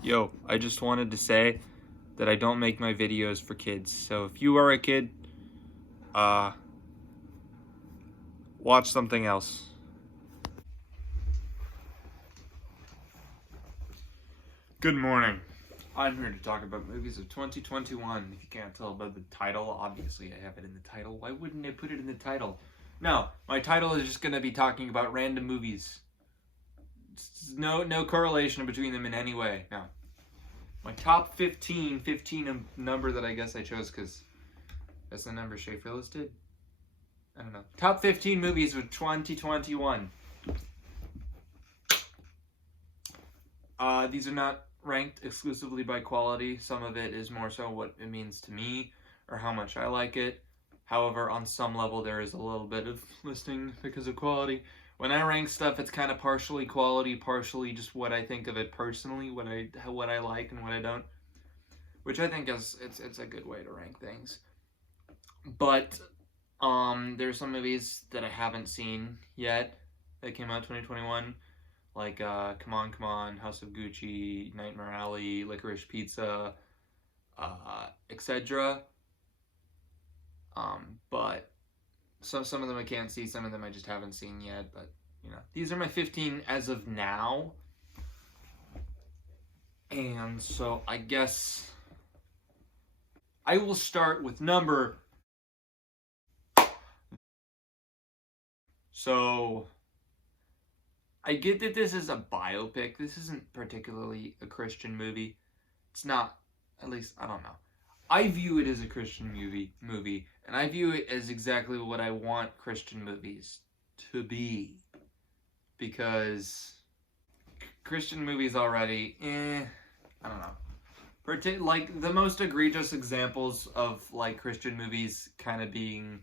Yo, I just wanted to say that I don't make my videos for kids. So if you are a kid, watch something else. Good morning. I'm here to talk about movies of 2021. If you can't tell by the title, obviously I have it in the title. Why wouldn't I put it in the title? No, my title is just going to be talking about random movies. No correlation between them in any way. No. My top 15 a number that I guess I chose because that's the number Schaefer listed. I don't know. Top 15 movies of 2021. These are not ranked exclusively by quality. Some of it is more so what it means to me or how much I like it. However, on some level, there is a little bit of listing because of quality. When I rank stuff, it's kind of partially quality, partially just what I think of it personally, what I like and what I don't, which I think is it's a good way to rank things. But there's some movies that I haven't seen yet that came out 2021, like Come On, House of Gucci, Nightmare Alley, Licorice Pizza, etc. But some of them I can't see, some of them I just haven't seen yet. But you know, these are my 15 as of now, and so I guess I will start with number. So, I get that this is a biopic. This isn't particularly a Christian movie. It's not, at least, I don't know. I view it as a Christian movie, and I view it as exactly what I want Christian movies to be. Because Christian movies already, I don't know. Like, the most egregious examples of, like, Christian movies kind of being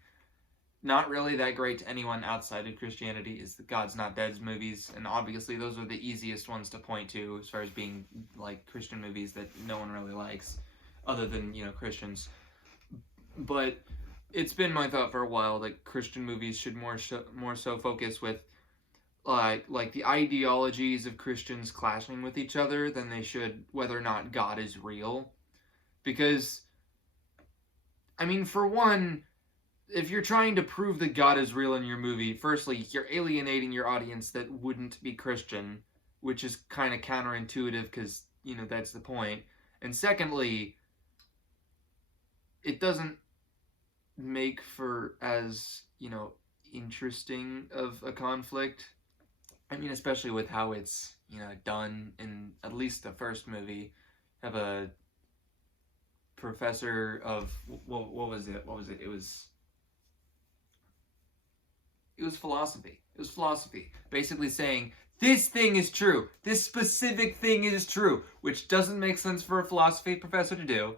not really that great to anyone outside of Christianity is the God's Not Dead movies, and obviously those are the easiest ones to point to as far as being like Christian movies that no one really likes, other than, you know, Christians. But it's been my thought for a while that Christian movies should more so focus with like the ideologies of Christians clashing with each other than they should whether or not God is real. Because, I mean, for one, if you're trying to prove that God is real in your movie, firstly, you're alienating your audience that wouldn't be Christian, which is kind of counterintuitive because, you know, that's the point. And secondly, it doesn't make for as, you know, interesting of a conflict. I mean, especially with how it's, you know, done in at least the first movie. Have a professor of, what was it? It was philosophy. It was philosophy. Basically saying, this thing is true. This specific thing is true. Which doesn't make sense for a philosophy professor to do.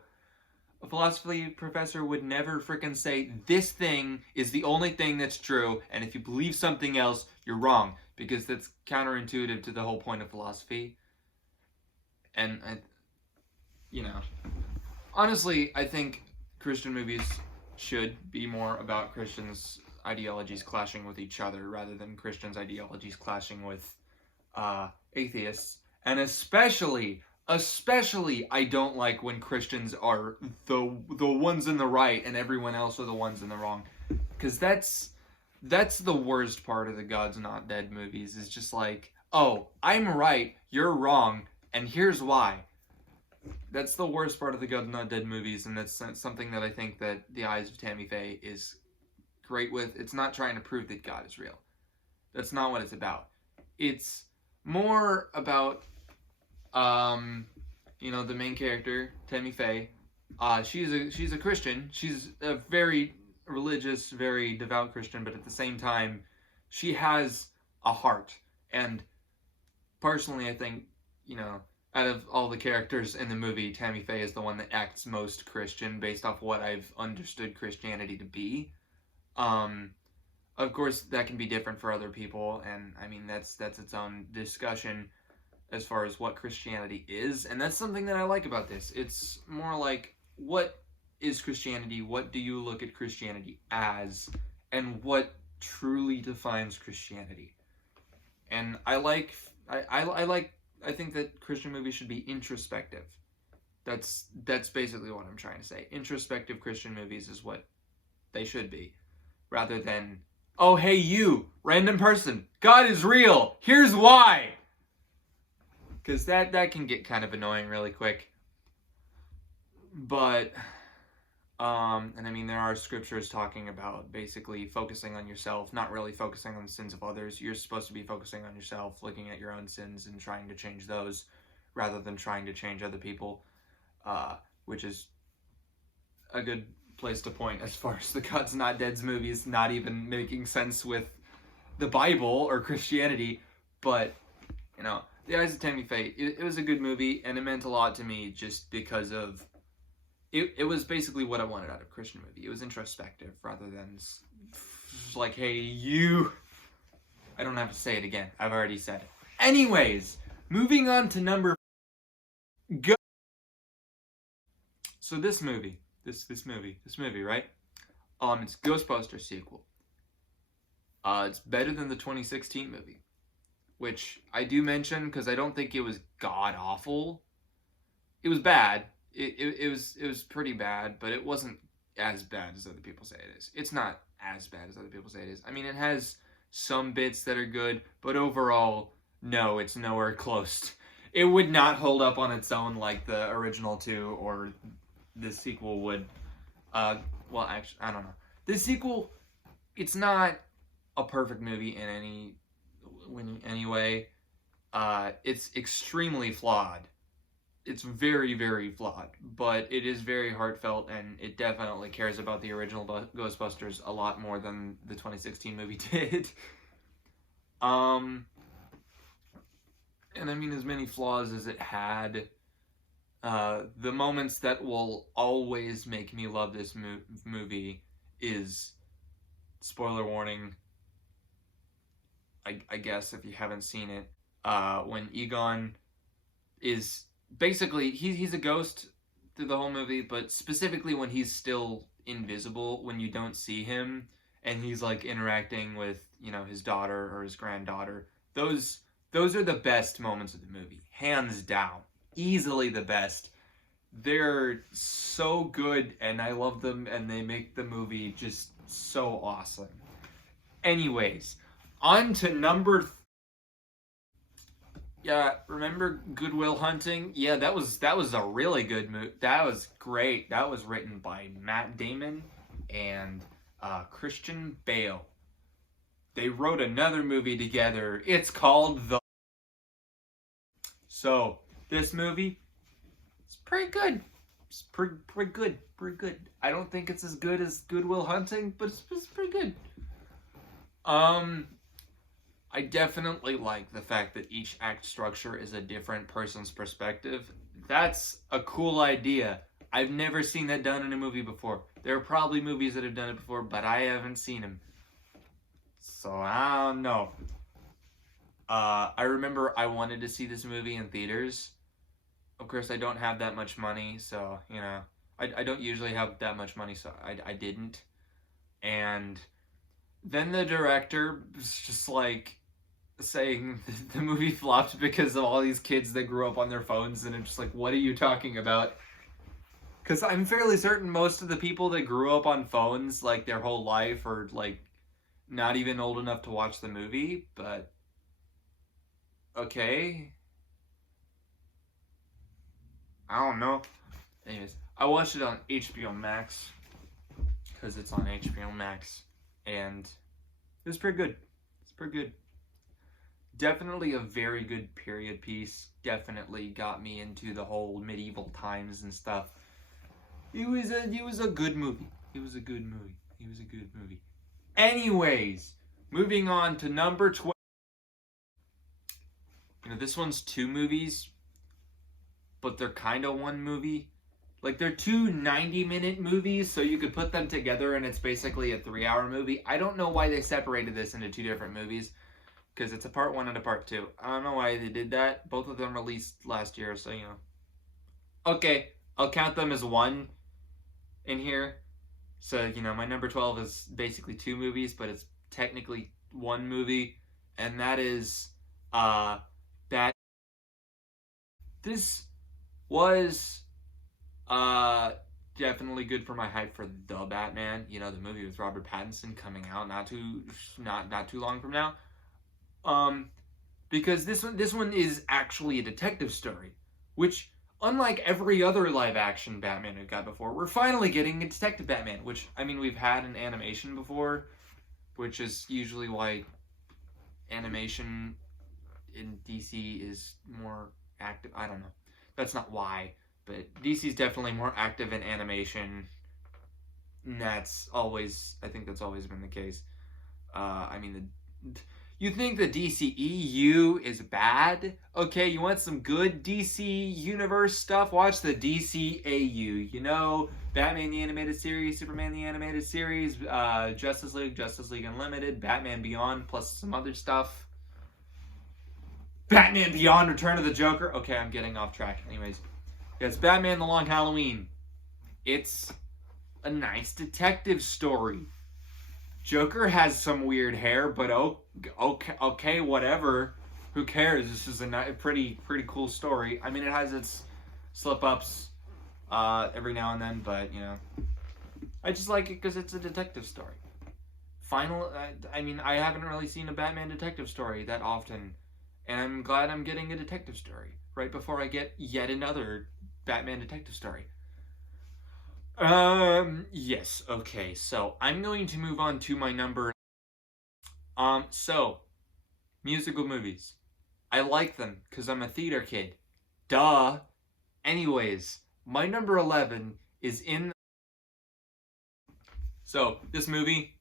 A philosophy professor would never frickin' say, this thing is the only thing that's true, and if you believe something else, you're wrong. Because that's counterintuitive to the whole point of philosophy. And, you know, honestly, I think Christian movies should be more about Christians' ideologies clashing with each other rather than Christians' ideologies clashing with atheists. And especially I don't like when Christians are the ones in the right and everyone else are the ones in the wrong. Because that's the worst part of the God's Not Dead movies, is just like, oh, I'm right, you're wrong, and here's why. That's the worst part of the God's Not Dead movies, and that's something that I think that The Eyes of Tammy Faye is great with. It's not trying to prove that God is real. That's not what it's about. It's more about, you know, the main character, Tammy Faye. She's a Christian. She's a very religious, very devout Christian, but at the same time, she has a heart. And personally, I think, you know, out of all the characters in the movie, Tammy Faye is the one that acts most Christian based off what I've understood Christianity to be. Of course, that can be different for other people, and I mean, that's its own discussion as far as what Christianity is, and that's something that I like about this. It's more like, what is Christianity? What do you look at Christianity as? And what truly defines Christianity? And I like I think that Christian movies should be introspective. That's basically what I'm trying to say. Introspective Christian movies is what they should be, rather than, oh hey you, random person, God is real. Here's why. Because that can get kind of annoying really quick. But and I mean, there are scriptures talking about basically focusing on yourself, not really focusing on the sins of others. You're supposed to be focusing on yourself, looking at your own sins and trying to change those rather than trying to change other people, which is a good place to point as far as the God's Not Dead's movies not even making sense with the Bible or Christianity. But, you know, The Eyes of Tammy Faye, it was a good movie, and it meant a lot to me just because of it was basically what I wanted out of a Christian movie. It was introspective rather than like, hey, you. I don't have to say it again. I've already said it. Anyways, moving on to number. Go. So this movie, this movie, right? It's Ghostbusters Sequel. It's better than the 2016 movie, which I do mention because I don't think it was god awful. It was bad. It was pretty bad, but it wasn't as bad as other people say it is. It's not as bad as other people say it is. I mean, it has some bits that are good, but overall, no, it's nowhere close. It would not hold up on its own like the original two or the sequel would. Well, actually, I don't know. The sequel, it's not a perfect movie in any way. It's extremely flawed. It's very, very flawed, but it is very heartfelt, and it definitely cares about the original Ghostbusters a lot more than the 2016 movie did. And I mean, as many flaws as it had, the moments that will always make me love this movie is, spoiler warning, I guess if you haven't seen it, when Egon is basically, he's a ghost through the whole movie, but specifically when he's still invisible, when you don't see him, and he's like interacting with, you know, his daughter or his granddaughter. Those are the best moments of the movie, hands down, easily the best. They're so good, and I love them, and they make the movie just so awesome. Anyways, on to number. Yeah, remember Good Will Hunting? Yeah, that was a really good movie. That was great. That was written by Matt Damon and Christian Bale. They wrote another movie together. It's called The. So this movie, it's pretty good. It's pretty good. Pretty good. I don't think it's as good as Good Will Hunting, but it's pretty good. I definitely like the fact that each act structure is a different person's perspective. That's a cool idea. I've never seen that done in a movie before. There are probably movies that have done it before, but I haven't seen them. So I don't know. I remember I wanted to see this movie in theaters. Of course, I don't have that much money, so, you know, I don't usually have that much money, so I didn't. And then the director was just like saying the movie flopped because of all these kids that grew up on their phones, and it's just like, what are you talking about? Because I'm fairly certain most of the people that grew up on phones like their whole life are like not even old enough to watch the movie, but okay. I don't know. Anyways, I watched it on HBO Max because it's on HBO Max, and it was pretty good. It's pretty good. Definitely a very good period piece. Definitely got me into the whole medieval times and stuff. It was a good movie. It was a good movie. Anyways, moving on to number 12. You know, this one's two movies, but they're kind of one movie. Like, they're two 90-minute movies, so you could put them together and it's basically a 3-hour movie. I don't know why they separated this into two different movies, because it's a part 1 and a part 2. I don't know why they did that. Both of them released last year, so, you know. Okay, I'll count them as one in here. So, you know, my number 12 is basically two movies, but it's technically one movie, and that is Bat this was definitely good for my hype for The Batman. You know, the movie with Robert Pattinson coming out not too long from now. Because this one is actually a detective story, which, unlike every other live-action Batman we've got before, we're finally getting a detective Batman, which, I mean, we've had an animation before, which is usually why animation in DC is more active. I don't know. That's not why, but DC's definitely more active in animation. And I think that's always been the case. I mean, you think the DCEU is bad? Okay, you want some good DC Universe stuff? Watch the DCAU. You know, Batman the Animated Series, Superman the Animated Series, Justice League Unlimited, Batman Beyond, plus some other stuff. Batman Beyond, Return of the Joker. Okay, I'm getting off track. Anyways, yes, Batman the Long Halloween. It's a nice detective story. Joker has some weird hair, but okay, whatever. Who cares? This is a pretty cool story. I mean, it has its slip-ups every now and then, but, you know, I just like it because it's a detective story. I mean, I haven't really seen a Batman detective story that often, and I'm glad I'm getting a detective story right before I get yet another Batman detective story. Yes, okay, so I'm going to move on to my number. So, musical movies. I like them, because I'm a theater kid. Duh. Anyways, my number 11 is in... So, this movie,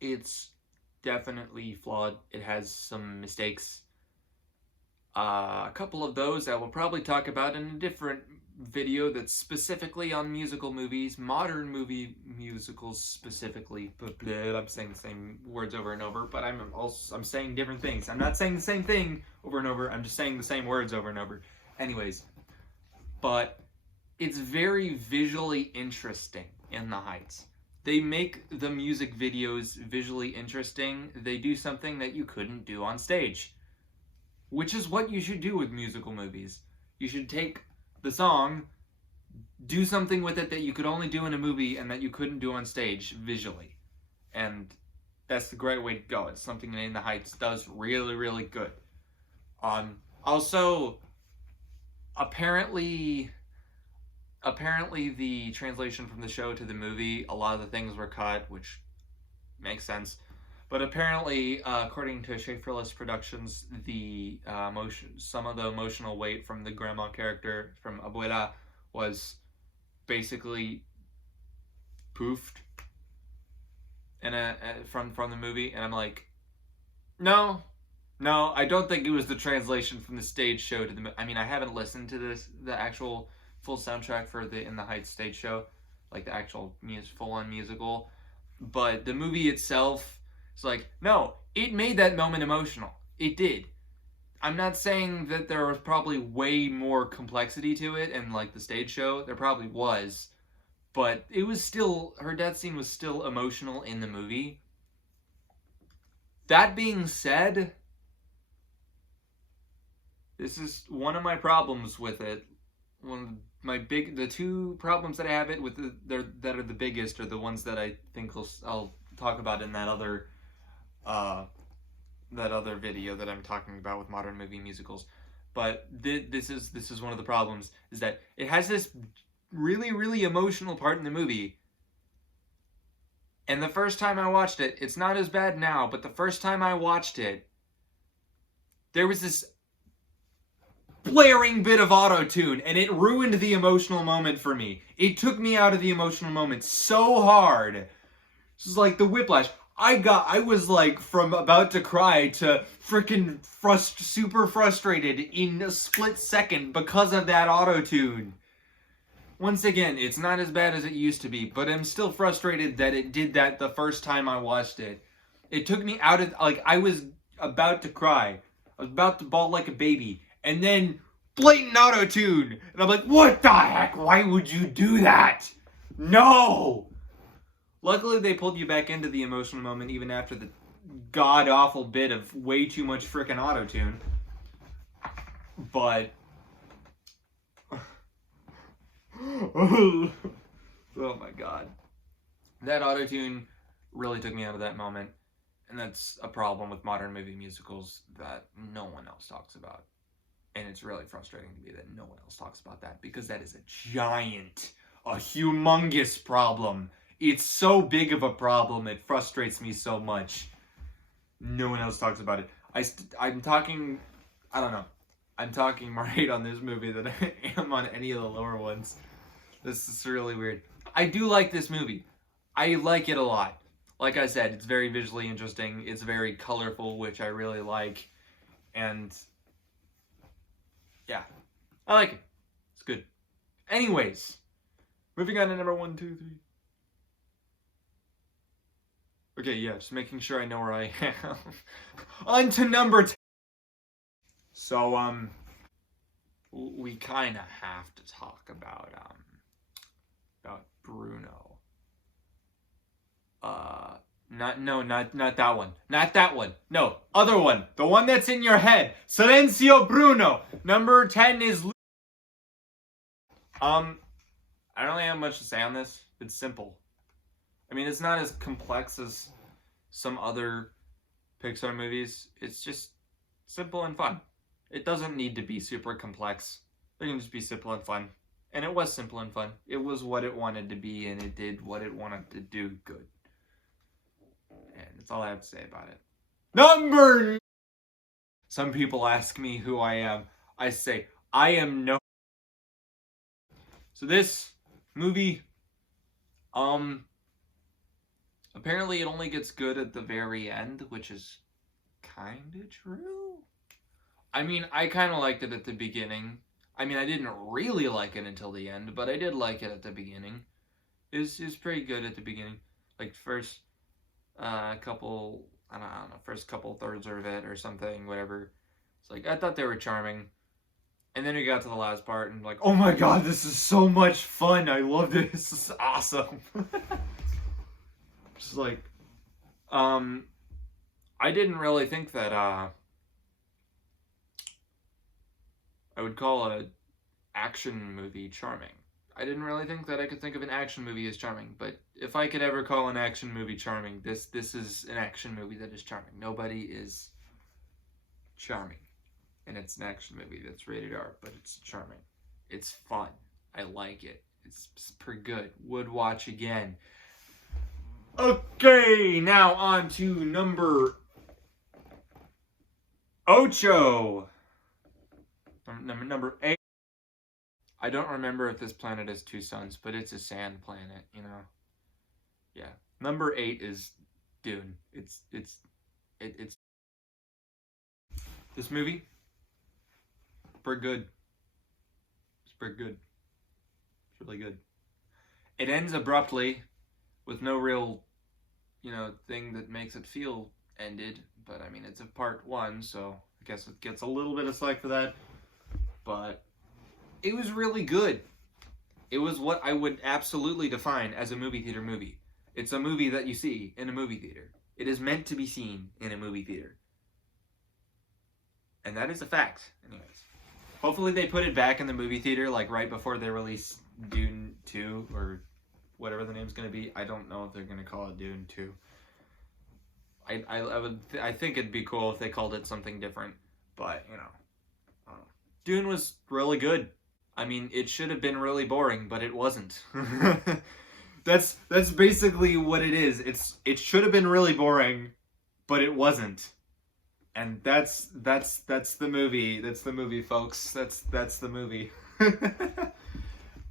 it's definitely flawed. It has some mistakes. A couple of those I will probably talk about in a different video that's specifically on musical movies, modern movie musicals specifically. I'm saying the same words over and over, but I'm saying different things. I'm not saying the same thing over and over. I'm just saying the same words over and over. Anyways, but it's very visually interesting in The Heights. They make the music videos visually interesting. They do something that you couldn't do on stage. Which is what you should do with musical movies. You should take the song, do something with it that you could only do in a movie and that you couldn't do on stage visually. And that's the great way to go. It's something that In the Heights does really, really good. Also, apparently the translation from the show to the movie, a lot of the things were cut, which makes sense. But apparently, according to Schaeferless Productions, some of the emotional weight from the grandma character from Abuela was basically poofed from the movie, and I'm like, no, I don't think it was the translation from the stage show to the. I mean, I haven't listened to the actual full soundtrack for the In the Heights stage show, like the actual full-on musical, but the movie itself. It's like, no, it made that moment emotional. It did. I'm not saying that there was probably way more complexity to it and like the stage show. There probably was. But it was still, her death scene was still emotional in the movie. That being said, this is one of my problems with it. The two problems that I have it with that are the biggest are the ones that I think I'll talk about in that other video that I'm talking about with modern movie musicals. But this is one of the problems, is that it has this really, really emotional part in the movie. And the first time I watched it, it's not as bad now, but the first time I watched it, there was this blaring bit of auto-tune, and it ruined the emotional moment for me. It took me out of the emotional moment so hard. This is like the whiplash. I was like from about to cry to freaking super frustrated in a split second because of that auto-tune. Once again, it's not as bad as it used to be, but I'm still frustrated that it did that the first time I watched it. It took me out of, like, I was about to cry. I was about to bawl like a baby. And then, blatant auto-tune. And I'm like, what the heck? Why would you do that? No! Luckily, they pulled you back into the emotional moment even after the god-awful bit of way too much frickin' auto-tune. But oh my god. That auto-tune really took me out of that moment. And that's a problem with modern movie musicals that no one else talks about. And it's really frustrating to me that no one else talks about that, because that is a humongous problem. It's so big of a problem, it frustrates me so much. No one else talks about it. I'm talking, I don't know. I'm talking more hate on this movie than I am on any of the lower ones. This is really weird. I do like this movie. I like it a lot. Like I said, it's very visually interesting. It's very colorful, which I really like. And yeah, I like it. It's good. Anyways, moving on to number 1, 2, 3. Okay, yeah, just making sure I know where I am. On to number 10. So, we kind of have to talk about Bruno. Not that one. Not that one. No, other one. The one that's in your head. Silencio Bruno. Number 10 is... I don't really have much to say on this. It's simple. I mean, it's not as complex as some other Pixar movies. It's just simple and fun. It doesn't need to be super complex. It can just be simple and fun. And it was simple and fun. It was what it wanted to be, and it did what it wanted to do good. And that's all I have to say about it. Number... Some people ask me who I am. I say, I am no... So this movie, apparently it only gets good at the very end, which is kind of true. I mean, I kind of liked it at the beginning. I mean, I didn't really like it until the end, but I did like it at the beginning. It's pretty good at the beginning. Like, first couple, I don't know, first couple thirds of it or something, whatever. It's like, I thought they were charming. And then we got to the last part and like, oh my god, this is so much fun. I love this. This is awesome. Just like, I didn't really think that, I would call a action movie charming. I didn't really think that I could think of an action movie as charming, but if I could ever call an action movie charming, this is an action movie that is charming. Nobody is charming. And it's an action movie that's rated R, but it's charming. It's fun. I like it. It's pretty good. Would watch again. Okay, now on to number 8. Number 8. I don't remember if this planet has 2 suns, but it's a sand planet, you know. Yeah. Number 8 is Dune. It's this movie. Pretty good. It's pretty good. It's really good. It ends abruptly with no real, thing that makes it feel ended. But I mean, it's a part 1, so I guess it gets a little bit of slack for that. But it was really good. It was what I would absolutely define as a movie theater movie. It's a movie that you see in a movie theater. It is meant to be seen in a movie theater. And that is a fact. Anyways. Hopefully they put it back in the movie theater, like right before they release Dune 2, or whatever the name's going to be. I don't know if they're going to call it Dune 2. I think it'd be cool if they called it something different, but, I don't know. Dune was really good. I mean, it should have been really boring, but it wasn't. That's basically what it is. It should have been really boring, but it wasn't. And that's the movie. That's the movie, folks. That's the movie.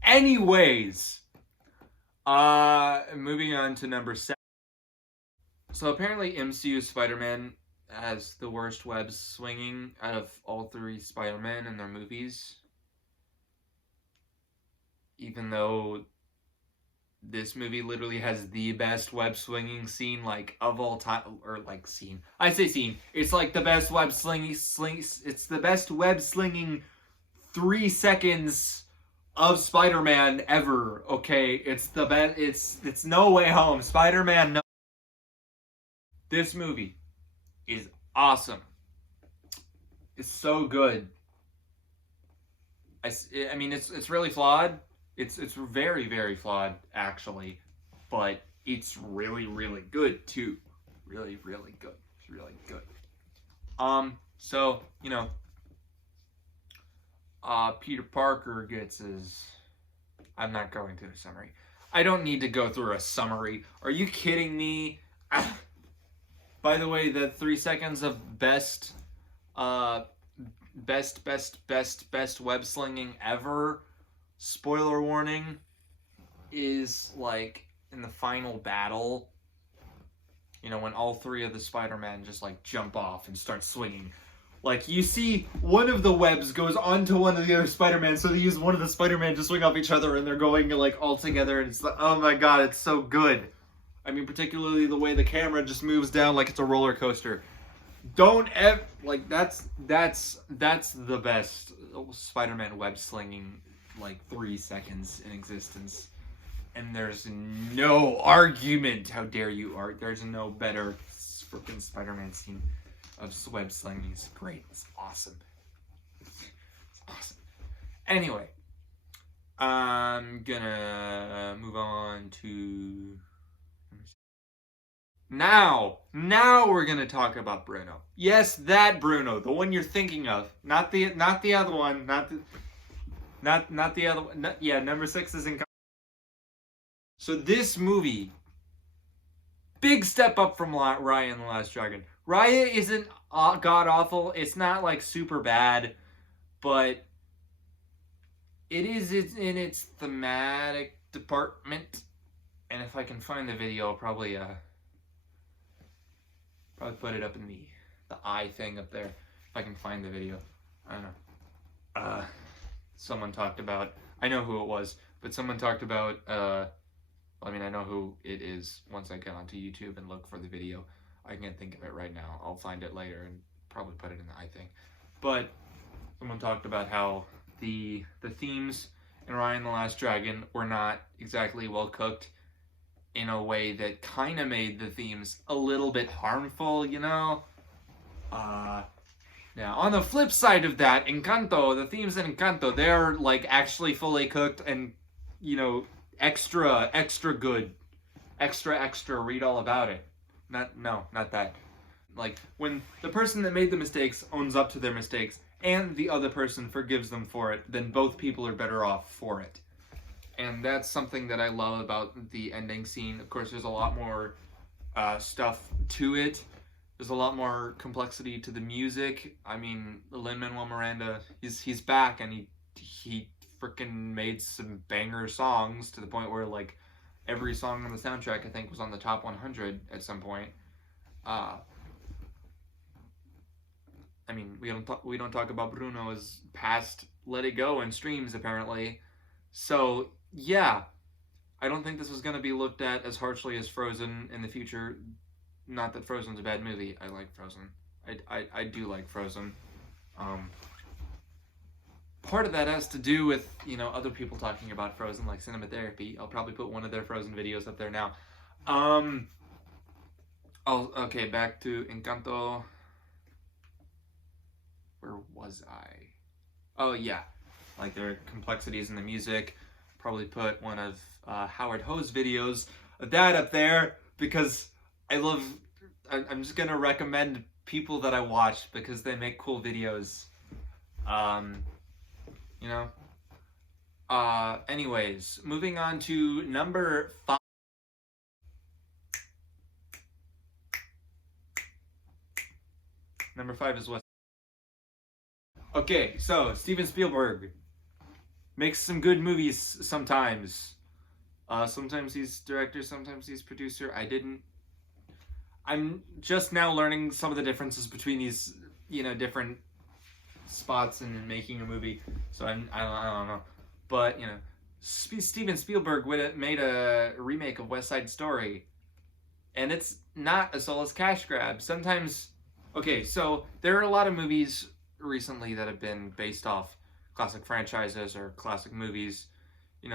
Anyways, moving on to number 7. So apparently MCU Spider-Man has the worst web swinging out of all 3 Spider-Men in their movies. Even though this movie literally has the best web swinging scene, like, of all time, or like scene. I say scene. It's like the best web it's the best web slinging 3 seconds of Spider-Man ever. Okay, it's the best. It's No Way Home. Spider-Man. No. This movie is awesome. It's so good. I mean, it's really flawed. It's very, very flawed, actually. But it's really, really good, too. Really, really good. It's really good. So, Peter Parker gets his... I'm not going through a summary. I don't need to go through a summary. Are you kidding me? By the way, the 3 seconds of best web slinging ever, spoiler warning, is like in the final battle. When all 3 of the Spider-Man just like jump off and start swinging. Like, you see one of the webs goes onto one of the other Spider-Man, so they use one of the Spider-Man to swing off each other, and they're going, like, all together, and it's like, oh my god, it's so good. I mean, particularly the way the camera just moves down like it's a roller coaster. Don't ever, like, that's the best Spider-Man web-slinging, like, 3 seconds in existence. And there's no argument, how dare you, Art. There's no better freaking Spider-Man scene of web slinging. It's great. It's awesome. It's awesome. Anyway, I'm gonna move on to... Now we're gonna talk about Bruno. Yes, that Bruno, the one you're thinking of, not the other one, not the other one. Yeah, number 6 is in. So this movie, big step up from Raya and the Last Dragon. Raya isn't god-awful. It's not, like, super bad. But it's in its thematic department. And if I can find the video, I'll probably put it up in the eye thing up there. If I can find the video. I don't know. Someone talked about... I know who it was. But someone talked about... I mean, I know who it is once I get onto YouTube and look for the video. I can't think of it right now. I'll find it later and probably put it in the eye thing. But someone talked about how the themes in Raya and the Last Dragon were not exactly well cooked in a way that kind of made the themes a little bit harmful, Now, on the flip side of that, Encanto, the themes in Encanto, they're, like, actually fully cooked and, extra good, extra read all about it. Not that. Like, when the person that made the mistakes owns up to their mistakes and the other person forgives them for it, then both people are better off for it. And that's something that I love about the ending scene. Of course, there's a lot more stuff to it. There's a lot more complexity to the music. I mean, Lin-Manuel Miranda, he's back, and he freaking made some banger songs to the point where, like, every song on the soundtrack, I think, was on the top 100 at some point. I mean, we don't talk about Bruno's past Let It Go and streams, apparently. So, yeah, I don't think this is going to be looked at as harshly as Frozen in the future. Not that Frozen's a bad movie. I like Frozen. I do like Frozen. Part of that has to do with, other people talking about Frozen, like Cinema Therapy. I'll probably put one of their Frozen videos up there now. Okay, back to Encanto. Where was I? Oh, yeah. Like, there are complexities in the music. Probably put one of Howard Ho's videos of that up there, because I'm just gonna recommend people that I watch because they make cool videos. Anyways, moving on to number 5. Number 5 is what? Okay, so Steven Spielberg makes some good movies sometimes. Sometimes he's director, sometimes he's producer. I'm just now learning some of the differences between these, different spots in making a movie. So I don't know. But, Steven Spielberg made a remake of West Side Story. And it's not a soulless cash grab. Sometimes, okay, so there are a lot of movies recently that have been based off classic franchises or classic movies,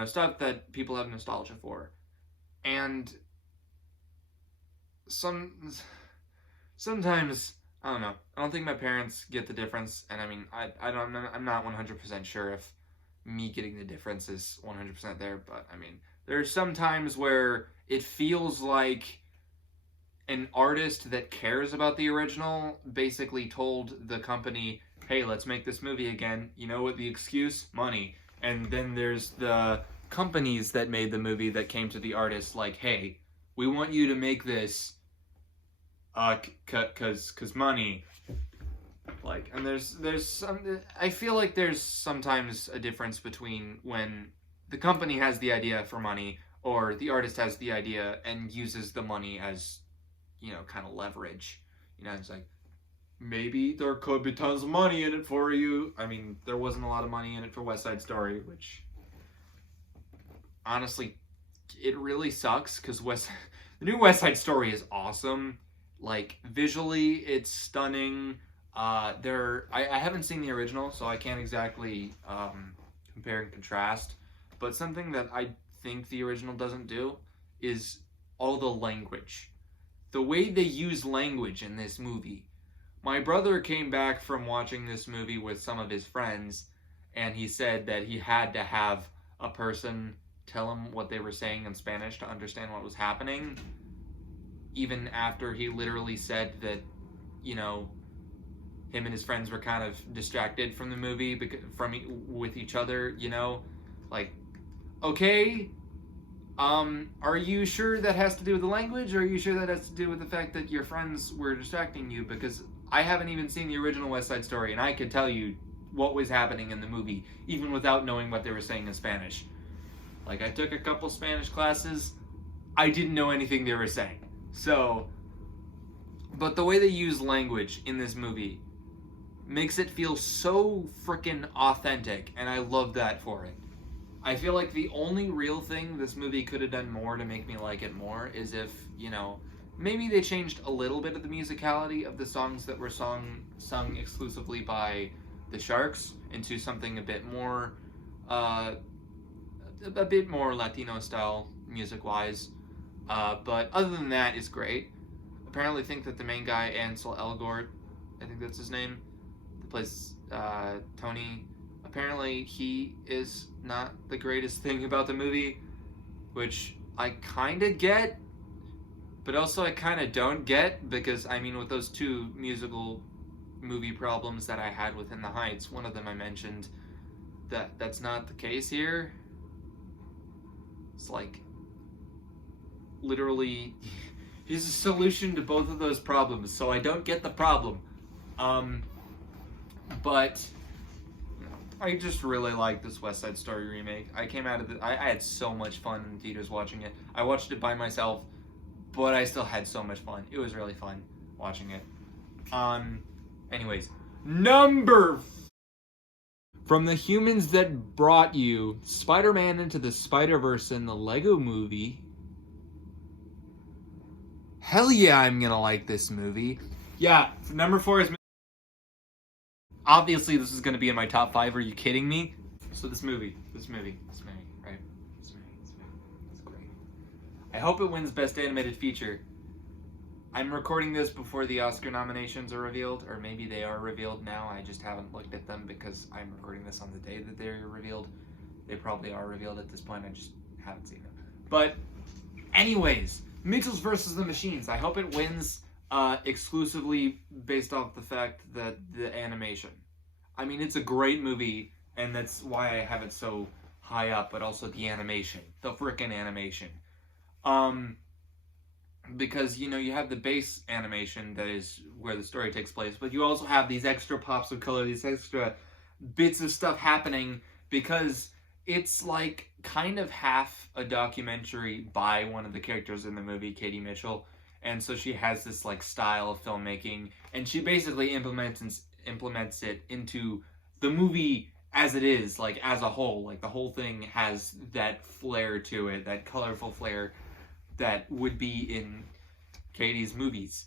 stuff that people have nostalgia for. And sometimes, I don't know. I don't think my parents get the difference, and I mean, I'm not 100% sure if me getting the difference is 100% there, but I mean, there's some times where it feels like an artist that cares about the original basically told the company, hey, let's make this movie again. You know what the excuse? Money. And then there's the companies that made the movie that came to the artist like, hey, we want you to make this cause money. Like, and there's some, I feel like there's sometimes a difference between when the company has the idea for money or the artist has the idea and uses the money as, you know, kind of leverage. You know, it's like, maybe there could be tons of money in it for you. I mean, there wasn't a lot of money in it for West Side Story, which honestly, it really sucks because the new West Side Story is awesome. Like, visually, it's stunning. I haven't seen the original, so I can't exactly compare and contrast. But something that I think the original doesn't do is all the language. The way they use language in this movie. My brother came back from watching this movie with some of his friends, and he said that he had to have a person tell him what they were saying in Spanish to understand what was happening, even after he literally said that, you know, him and his friends were kind of distracted from the movie with each other, you know? Like, okay, are you sure that has to do with the language, or are you sure that has to do with the fact that your friends were distracting you? Because I haven't even seen the original West Side Story, and I could tell you what was happening in the movie, even without knowing what they were saying in Spanish. Like, I took a couple Spanish classes, I didn't know anything they were saying. So, but the way they use language in this movie makes it feel so freaking authentic, and I love that for it. I feel like the only real thing this movie could have done more to make me like it more is if, you know, maybe they changed a little bit of the musicality of the songs that were sung exclusively by the Sharks into something a bit more Latino style music-wise. But other than that, it's great. Apparently think that the main guy, Ansel Elgort, I think that's his name, that plays Tony, apparently he is not the greatest thing about the movie, which I kind of get, but also I kind of don't get, because, I mean, with those two musical movie problems that I had with In the Heights, one of them I mentioned, that's not the case here. It's like, literally, he's a solution to both of those problems, so I don't get the problem. But I just really like this West Side Story remake. I came out of I had so much fun in theaters watching it. I watched it by myself, but I still had so much fun. It was really fun watching it. Anyways, from the humans that brought you Spider-Man Into the Spider-Verse and the Lego Movie. Hell yeah, I'm gonna like this movie. Yeah, number 4 is... Obviously, this is gonna be in my top 5. Are you kidding me? So this movie, right? This movie, it's great. I hope it wins Best Animated Feature. I'm recording this before the Oscar nominations are revealed, or maybe they are revealed now. I just haven't looked at them because I'm recording this on the day that they're revealed. They probably are revealed at this point. I just haven't seen them. But anyways, Mitchells vs. the Machines. I hope it wins exclusively based off the fact that the animation. I mean, it's a great movie, and that's why I have it so high up, but also the animation. The frickin' animation. Because, you know, you have the base animation that is where the story takes place, but you also have these extra pops of color, these extra bits of stuff happening, because it's like kind of half a documentary by one of the characters in the movie, Katie Mitchell, and so she has this like style of filmmaking, and she basically implements it into the movie as it is, like as a whole. Like the whole thing has that flair to it, that colorful flair that would be in Katie's movies.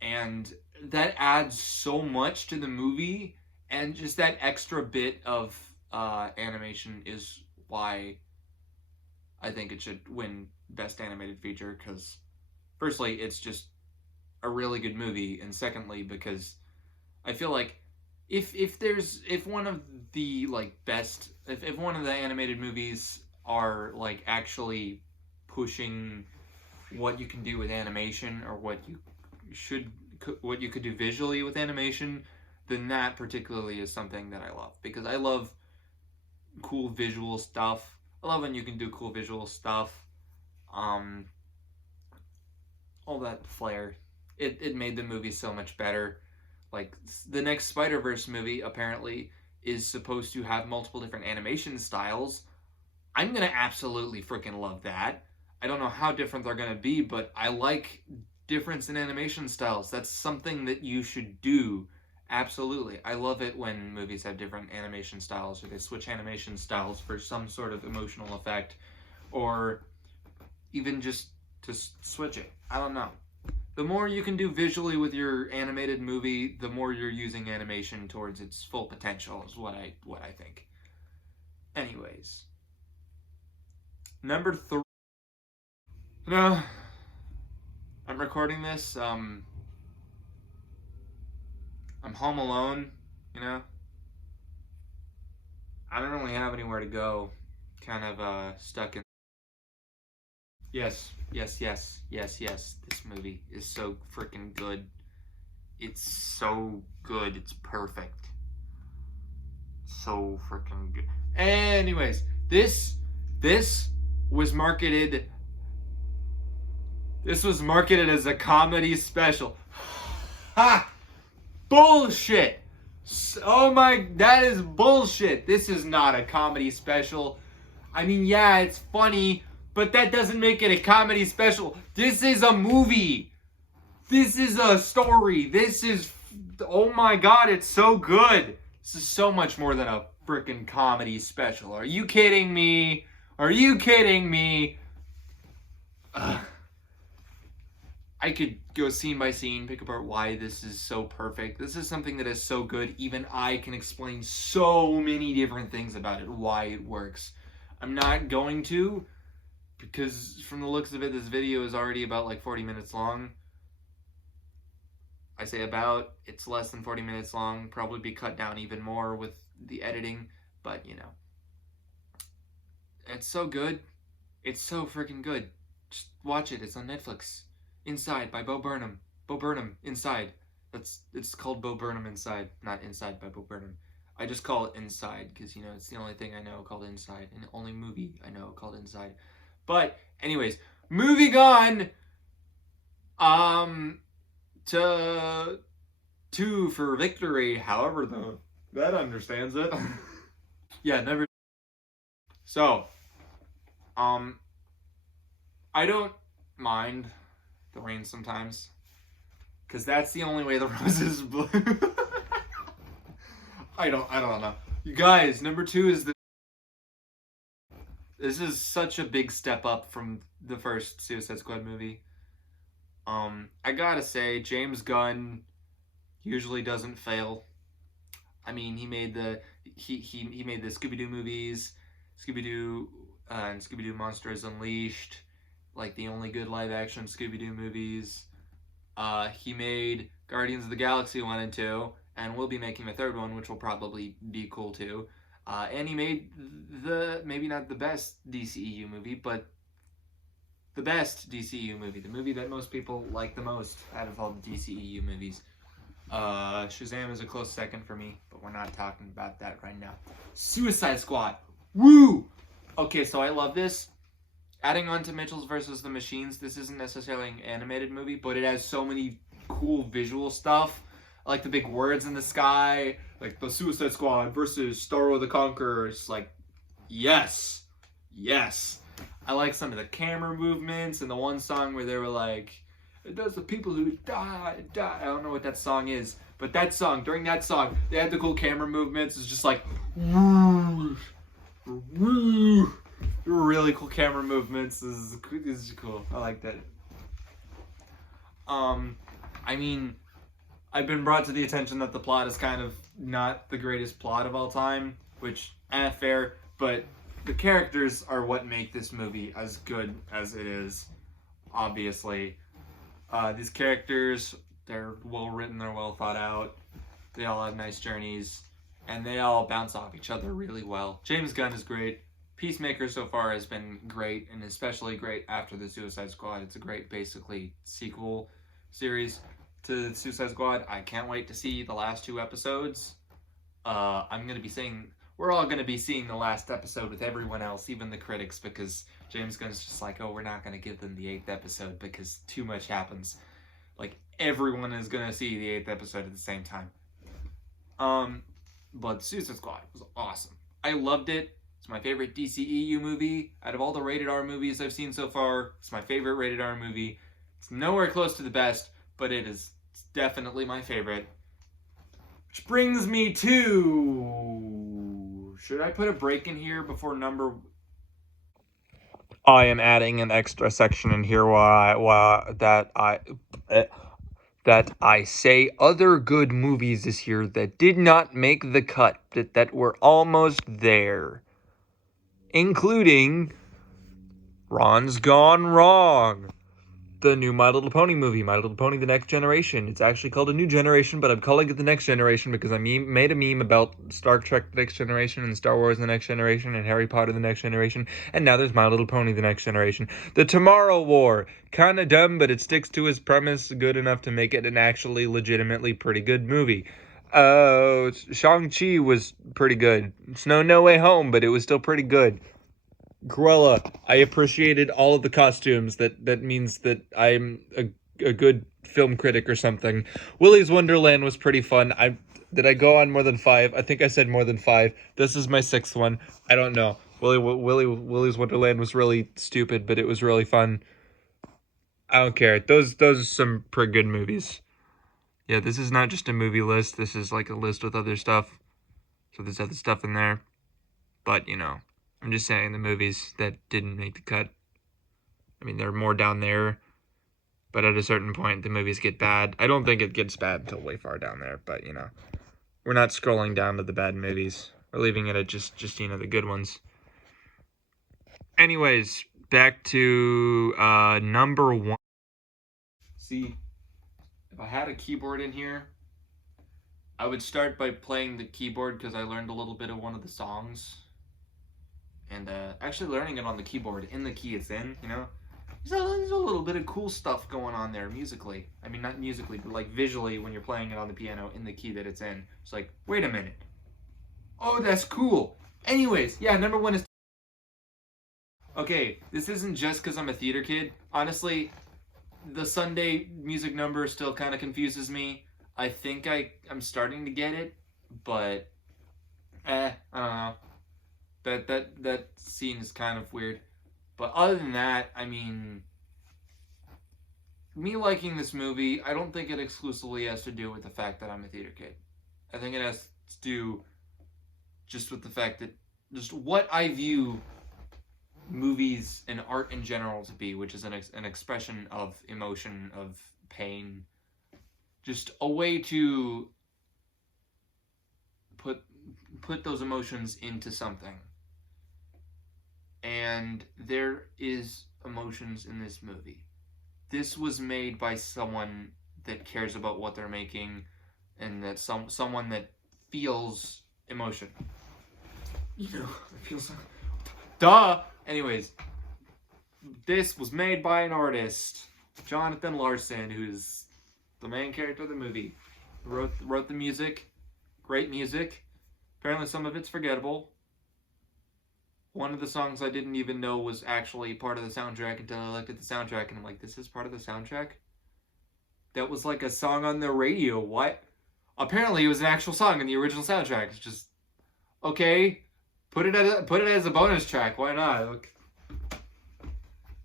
And that adds so much to the movie, and just that extra bit of animation is why I think it should win Best Animated Feature, because firstly, it's just a really good movie, and secondly, because I feel like if one of the like best if one of the animated movies are like actually pushing what you can do with animation, or what you could do visually with animation, then that particularly is something that I love, because I love cool visual stuff. I love when you can do cool visual stuff. Um, all that flair. It made the movie so much better. Like, the next Spider-Verse movie apparently is supposed to have multiple different animation styles. I'm gonna absolutely freaking love that. I don't know how different they're gonna be, but I like difference in animation styles. That's something that you should do. Absolutely. I love it when movies have different animation styles, or they switch animation styles for some sort of emotional effect, or even just to switch it. I don't know. The more you can do visually with your animated movie, the more you're using animation towards its full potential, is what I think. Anyways, number 3. No, I'm recording this. I'm home alone. You know, I don't really have anywhere to go. Kind of stuck in. Yes. This movie is so freaking good. It's so good. It's perfect. So freaking good. Anyways, this was marketed. This was marketed as a comedy special. Ha! Bullshit. Oh my, that is bullshit. This is not a comedy special. I mean, yeah, it's funny, but that doesn't make it a comedy special. This is a movie. This is a story. Oh my god, it's so good. This is so much more than a freaking comedy special. Are you kidding me? Are you kidding me? Ugh. I could go scene by scene, pick apart why this is so perfect. This is something that is so good, even I can explain so many different things about it, why it works. I'm not going to, because from the looks of it, this video is already about like 40 minutes long. I say about, it's less than 40 minutes long, probably be cut down even more with the editing, but you know. It's so good. It's so freaking good. Just watch it, it's on Netflix. Inside by Bo Burnham. Bo Burnham, Inside. It's called Bo Burnham Inside, not Inside by Bo Burnham. I just call it Inside because, you know, it's the only thing I know called Inside, and the only movie I know called Inside. But anyways, moving on to 2 for victory, however that understands it. Yeah, never. So, I don't mind the rain sometimes, because that's the only way the roses bloom. I don't know. You guys, number 2 is this is such a big step up from the first Suicide Squad movie. I gotta say, James Gunn usually doesn't fail. I mean, he made the Scooby-Doo movies, Scooby-Doo and Scooby-Doo Monsters Unleashed, like the only good live-action Scooby-Doo movies. He made Guardians of the Galaxy 1 and 2, and will be making a 3rd one, which will probably be cool too. And he made maybe not the best DCEU movie, but the best DCEU movie, the movie that most people like the most out of all the DCEU movies. Shazam is a close second for me, but we're not talking about that right now. Suicide Squad. Woo! Okay, so I love this. Adding on to Mitchell's versus the Machines, this isn't necessarily an animated movie, but it has so many cool visual stuff. I like the big words in the sky, like the Suicide Squad versus Starro the Conqueror. It's like, yes. I like some of the camera movements and the one song where they were like, it does the people who die. I don't know what that song is, but that song, during that song, they had the cool camera movements. It's just like, woo, really cool camera movements. This is cool. I like that. I mean, I've been brought to the attention that the plot is kind of not the greatest plot of all time, which, fair, but the characters are what make this movie as good as it is, obviously. These characters, they're well written, they're well thought out, they all have nice journeys. and they all bounce off each other really well. James Gunn is great. Peacemaker so far has been great, and especially great after the Suicide Squad. It's a great, basically, sequel series to Suicide Squad. I can't wait to see the last 2 episodes. I'm gonna be seeing. We're all gonna be seeing the last episode with everyone else, even the critics, because James Gunn's just like, oh, we're not gonna give them the 8th episode because too much happens. Like everyone is gonna see the 8th episode at the same time. But Suicide Squad was awesome. I loved it. It's my favorite DCEU movie. Out of all the rated R movies I've seen so far, it's my favorite rated R movie. It's nowhere close to the best, but it's definitely my favorite. Which brings me to... Should I put a break in here before number... I am adding an extra section in here that I say other good movies this year that did not make the cut, that were almost there. Including Ron's Gone Wrong, the new My Little Pony movie, My Little Pony The Next Generation. It's actually called A New Generation, but I'm calling it The Next Generation because I made a meme about Star Trek The Next Generation and Star Wars The Next Generation and Harry Potter The Next Generation, and now there's My Little Pony The Next Generation. The Tomorrow War. Kinda dumb, but it sticks to his premise good enough to make it an actually legitimately pretty good movie. Shang-Chi was pretty good. It's no Way Home, but it was still pretty good. Cruella, I appreciated all of the costumes. That means that I'm a good film critic or something. Willy's Wonderland was pretty fun. Did I go on more than 5? I think I said more than 5. This is my 6th one. I don't know. Willy's Wonderland was really stupid, but it was really fun. I don't care. Those are some pretty good movies. Yeah, this is not just a movie list. This is like a list with other stuff. So there's other stuff in there. But, I'm just saying the movies that didn't make the cut. I mean, there are more down there, but at a certain point, the movies get bad. I don't think it gets bad until way far down there, but, we're not scrolling down to the bad movies. We're leaving it at just the good ones. Anyways, back to number 1. See, if I had a keyboard in here, I would start by playing the keyboard because I learned a little bit of one of the songs. And actually learning it on the keyboard in the key it's in, there's a little bit of cool stuff going on there musically. I mean, not musically, but like visually when you're playing it on the piano in the key that it's in. It's like, wait a minute. Oh, that's cool. Anyways, yeah, number 1 is... Okay, this isn't just because I'm a theater kid. Honestly, the Sunday music number still kind of confuses me. I think I'm starting to get it, but I don't know. That scene is kind of weird. But other than that, I mean, me liking this movie, I don't think it exclusively has to do with the fact that I'm a theater kid. I think it has to do just with the fact that just what I view movies and art in general to be, which is an expression of emotion, of pain, just a way to put those emotions into something. And there is emotions in this movie. This was made by someone that cares about what they're making, and that someone that feels emotion. Feels... Duh! Anyways, this was made by an artist, Jonathan Larson, who's the main character of the movie. Wrote the music. Great music. Apparently some of it's forgettable. One of the songs I didn't even know was actually part of the soundtrack until I looked at the soundtrack and I'm like, this is part of the soundtrack? That was like a song on the radio. What? Apparently it was an actual song in the original soundtrack. It's just, okay, put it as a bonus track. Why not? Look,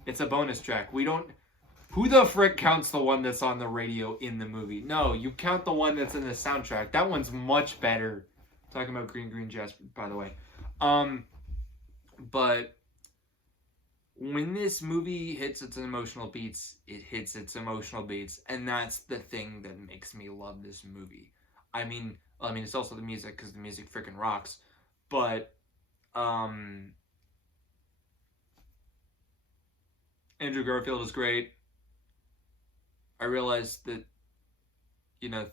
it's a bonus track. Who the frick counts the one that's on the radio in the movie? No, you count the one that's in the soundtrack. That one's much better. I'm talking about Green Jasper, by the way. But when this movie hits its emotional beats, it hits its emotional beats, and that's the thing that makes me love this movie. I mean, it's also the music, because the music freaking rocks, but, Andrew Garfield is great. I realized that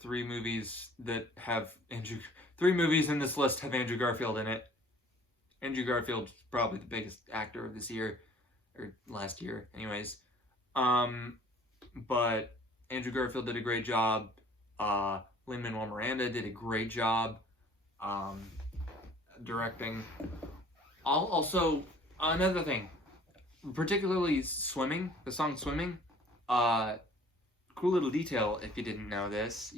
three movies that have Andrew. Three movies in this list have Andrew Garfield in it. Andrew Garfield's probably the biggest actor of this year, or last year, anyways. But Andrew Garfield did a great job. Lin-Manuel Miranda did a great job directing. Also, another thing, particularly swimming, the song "Swimming." Cool little detail. If you didn't know this,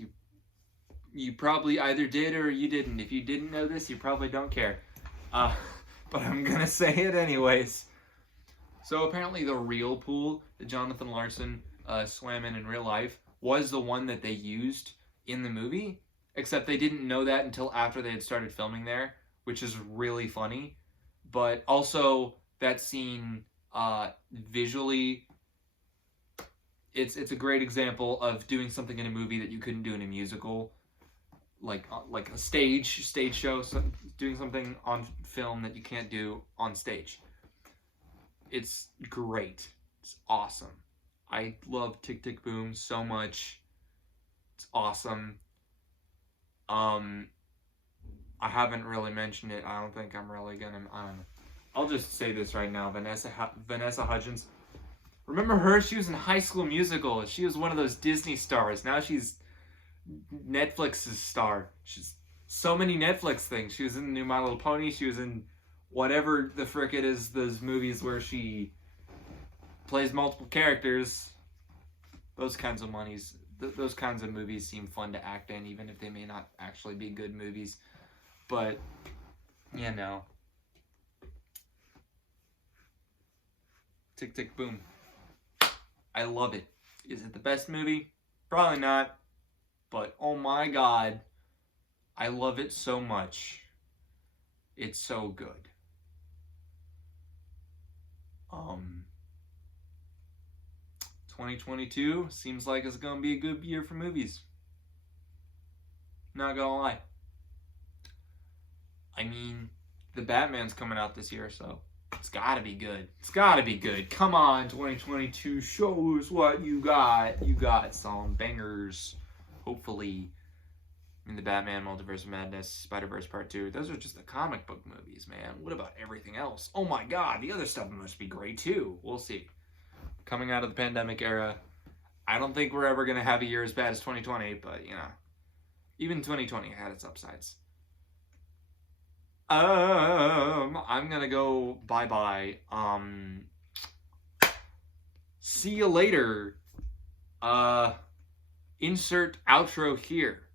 you probably either did or you didn't. If you didn't know this, you probably don't care. But I'm gonna say it anyways. So apparently the real pool that Jonathan Larson swam in real life was the one that they used in the movie, except they didn't know that until after they had started filming there, which is really funny. But also that scene visually, it's a great example of doing something in a movie that you couldn't do in a musical, like a stage show, doing something on film that you can't do on stage. It's great. It's awesome. I love Tick Tick Boom so much. It's awesome. I haven't really mentioned it. I don't think I'm really gonna. I don't know. I'll just say this right now. Vanessa Hudgens. Remember her? She was in High School Musical. She was one of those Disney stars. Now she's Netflix's star. She's so many Netflix things. She was in the new My Little Pony. She was in whatever the frick it is, those movies where she plays multiple characters. Those kinds of movies seem fun to act in, even if they may not actually be good movies. But Tick Tick Boom. I love it. Is it the best movie? Probably not. But oh my god, I love it so much. It's so good. 2022 seems like it's gonna be a good year for movies. Not gonna lie. I mean, the Batman's coming out this year, so it's gotta be good. It's gotta be good. Come on, 2022, show us what you got. You got some bangers, hopefully. I mean, the Batman, Multiverse of Madness, Spider-Verse Part 2, those are just the comic book movies, man. What about everything else? Oh my god, the other stuff must be great too. We'll see. Coming out of the pandemic era, I don't think we're ever going to have a year as bad as 2020, but, even 2020 had its upsides. I'm going to go bye-bye. See you later. Insert outro here.